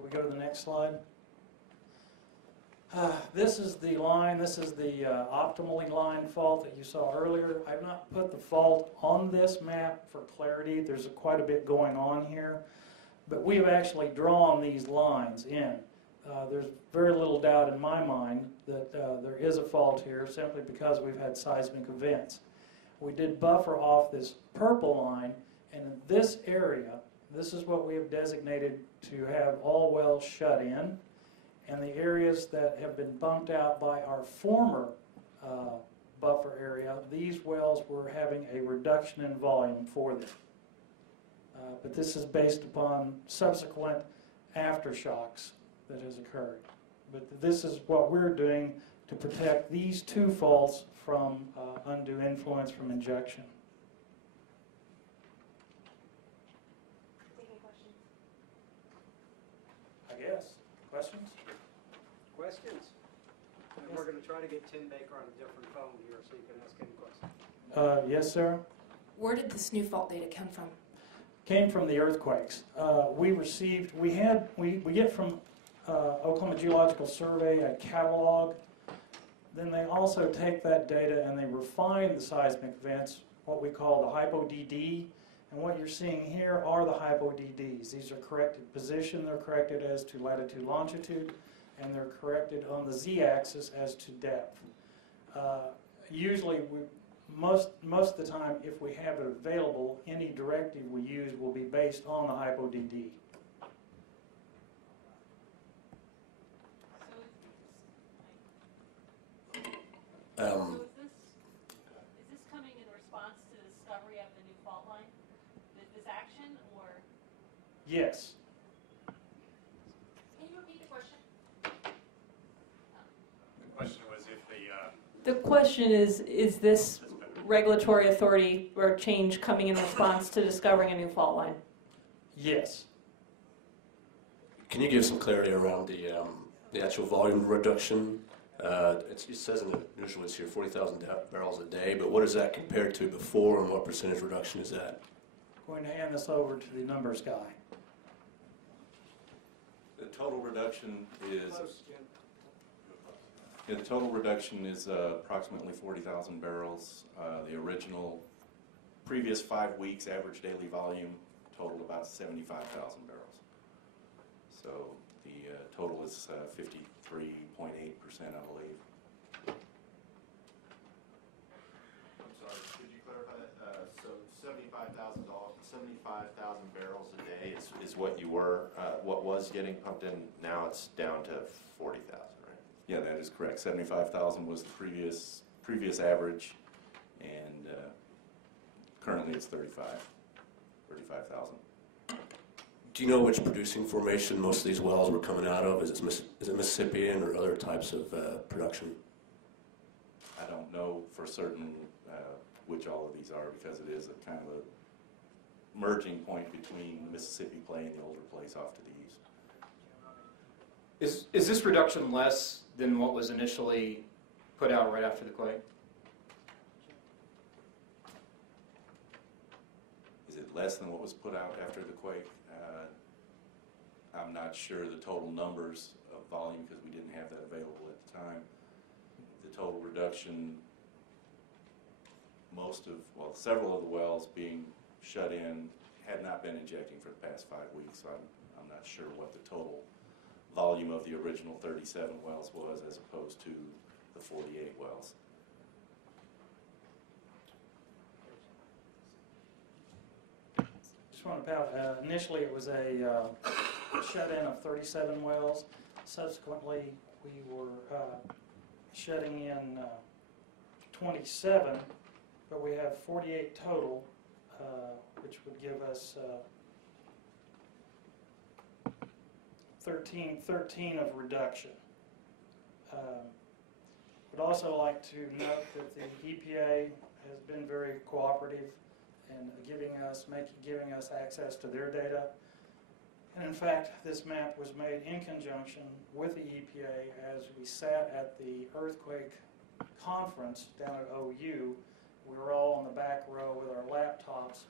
Can we go to the next slide? This is the line, this is the optimally lined fault that you saw earlier. I've not put the fault on this map for clarity. There's quite a bit going on here. But we have actually drawn these lines in. There's very little doubt in my mind that there is a fault here simply because we've had seismic events. We did buffer off this purple line, and in this area, this is what we have designated to have all wells shut in. And the areas that have been bumped out by our former buffer area, these wells were having a reduction in volume for them. But this is based upon subsequent aftershocks that has occurred. But this is what we're doing to protect these two faults from undue influence from injection. I guess. Questions? Questions? And we're going to try to get Tim Baker on a different phone here so you can ask him questions. Yes, sir. Where did this new fault data come from? Came from the earthquakes. We get from Oklahoma Geological Survey a catalog. Then they also take that data and they refine the seismic events, what we call the hypo-DD. And what you're seeing here are the hypo-DDs. These are corrected position, they're corrected as to latitude, longitude, and they're corrected on the z-axis as to depth. Usually, most of the time, if we have it available, any directive we use will be based on the hypo-DD. So is this coming in response to the discovery of the new fault line? This action, or? Yes. Can you repeat the question? The question was if The question is this regulatory authority or change coming in response to discovering a new fault line? Yes. Can you give some clarity around the actual volume reduction? It says in the news release here 40,000 barrels a day, but what is that compared to before, and what percentage reduction is that? I'm going to hand this over to the numbers guy. The total reduction is Close, Jim. the total reduction is approximately 40,000 barrels. The original previous 5 weeks average daily volume totaled about 75,000 barrels. So the total is 53.8%, I believe. I'm sorry, could you clarify that? So 75,000 barrels a day is what you were, what was getting pumped in. Now it's down to 40,000, right? Yeah, that is correct. 75,000 was the previous average, and currently it's 35,000. Do you know which producing formation most of these wells were coming out of? Is it Mississippian or other types of production? I don't know for certain which all of these are, because it is a kind of a merging point between Mississippi Play and the older place off to the east. is this reduction less than what was initially put out right after the quake? Is it less than what was put out after the quake? I'm not sure the total numbers of volume because we didn't have that available at the time. The total reduction, several of the wells being shut in had not been injecting for the past 5 weeks, so I'm not sure what the total volume of the original 37 wells was as opposed to the 48 wells. Just want to point out, initially it was a shut-in of 37 wells. Subsequently, we were shutting in 27, but we have 48 total, which would give us 13 of reduction. Would also like to note that the EPA has been very cooperative in giving us access to their data. And in fact, this map was made in conjunction with the EPA as we sat at the earthquake conference down at OU. We were all on the back row with our laptops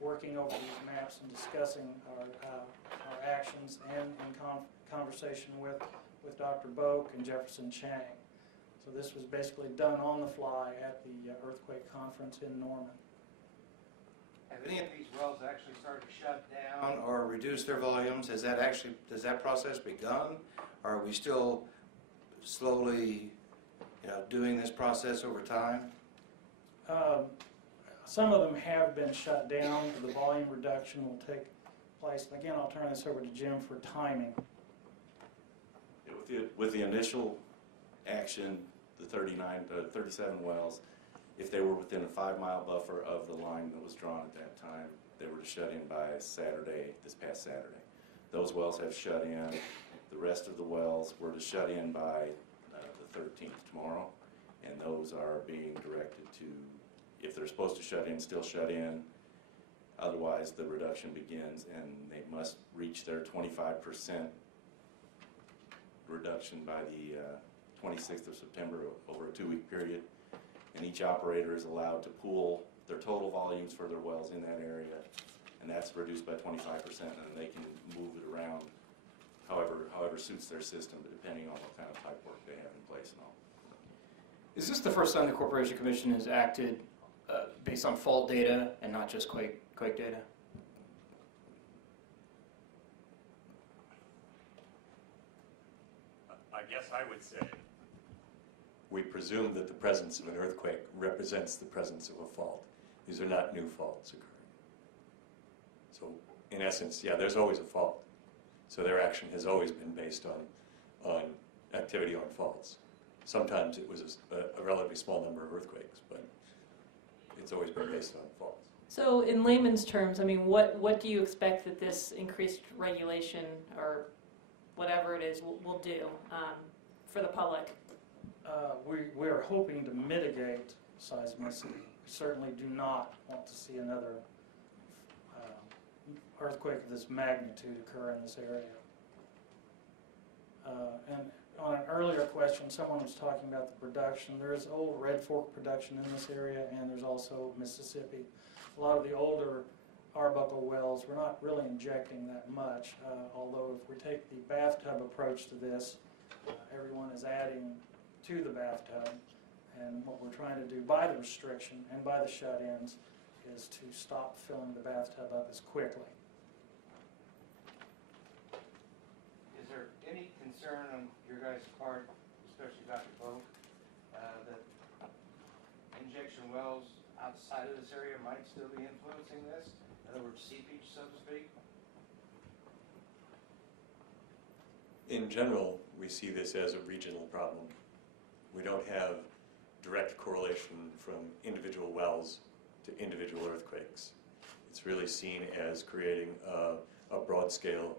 working over these maps and discussing our actions and in conversation with Dr. Boak and Jefferson Chang. So this was basically done on the fly at the earthquake conference in Norman. Have any of these wells actually started to shut down or reduce their volumes? Has that process begun? Or are we still slowly, doing this process over time? Some of them have been shut down. The volume reduction will take place. Again, I'll turn this over to Jim for timing. With the initial action, the 37 wells, if they were within a 5-mile buffer of the line that was drawn at that time, they were to shut in by this past Saturday. Those wells have shut in. The rest of the wells were to shut in by the 13th, tomorrow, and those are being directed to, if they're supposed to shut in, still shut in. Otherwise, the reduction begins, and they must reach their 25% reduction by the 26th of September over a 2-week period. And each operator is allowed to pool their total volumes for their wells in that area, and that's reduced by 25%, and they can move it around however suits their system, depending on what kind of pipe work they have in place and all. Is this the first time the Corporation Commission has acted based on fault data and not just quake data? I guess I would say We presume that the presence of an earthquake represents the presence of a fault. These are not new faults occurring. So in essence, yeah, there's always a fault. So their action has always been based on activity on faults. Sometimes it was a relatively small number of earthquakes, but it's always been based on faults. So in layman's terms, I mean, what do you expect that this increased regulation or whatever it is will do for the public? We are hoping to mitigate seismicity. We certainly do not want to see another earthquake of this magnitude occur in this area. And on an earlier question, someone was talking about the production. There is old Red Fork production in this area, and there's also Mississippi. A lot of the older Arbuckle wells, we're not really injecting that much, although if we take the bathtub approach to this, everyone is adding to the bathtub, and what we're trying to do by the restriction and by the shut-ins is to stop filling the bathtub up as quickly. Is there any concern on your guys' part, especially Dr. Boak, that injection wells outside of this area might still be influencing this? In other words, seepage, so to speak? In general, we see this as a regional problem. We don't have direct correlation from individual wells to individual earthquakes. It's really seen as creating a broad-scale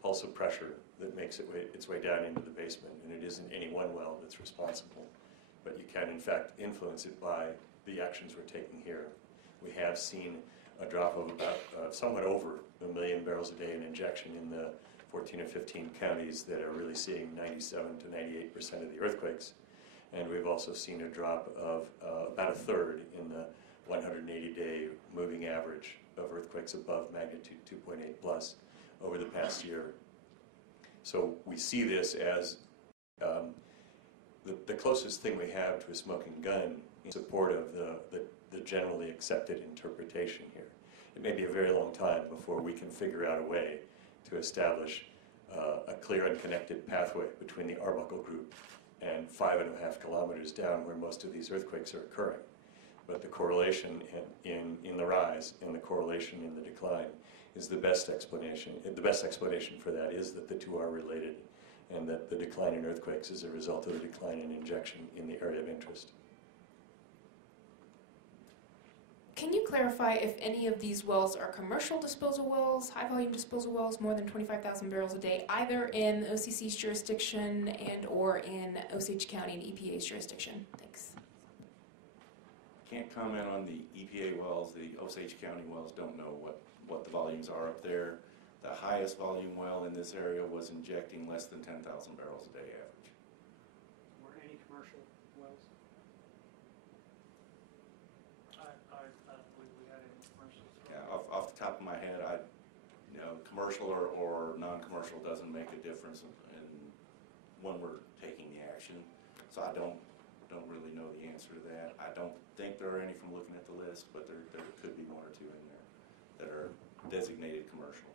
pulse of pressure that makes its way down into the basement, and it isn't any one well that's responsible. But you can, in fact, influence it by the actions we're taking here. We have seen a drop of about somewhat over 1 million barrels a day in injection in the 14 or 15 counties that are really seeing 97 to 98% of the earthquakes. And we've also seen a drop of about a third in the 180-day moving average of earthquakes above magnitude 2.8 plus over the past year. So we see this as the closest thing we have to a smoking gun in support of the generally accepted interpretation here. It may be a very long time before we can figure out a way to establish a clear and connected pathway between the Arbuckle group and 5.5 kilometers down where most of these earthquakes are occurring. But the correlation in the rise and the correlation in the decline is the best explanation. The best explanation for that is that the two are related, and that the decline in earthquakes is a result of the decline in injection in the area of interest. Can you clarify if any of these wells are commercial disposal wells, high-volume disposal wells, more than 25,000 barrels a day, either in OCC's jurisdiction and or in Osage County and EPA's jurisdiction? Thanks. Can't comment on the EPA wells. The Osage County wells don't know what the volumes are up there. The highest volume well in this area was injecting less than 10,000 barrels a day average. Were any commercial wells? I don't believe we had any commercials. Yeah, off commercial or non-commercial doesn't make a difference in when we're taking the action. So I don't really know the answer to that. I don't think there are any from looking at the list, but there could be one or two in there that are designated commercial.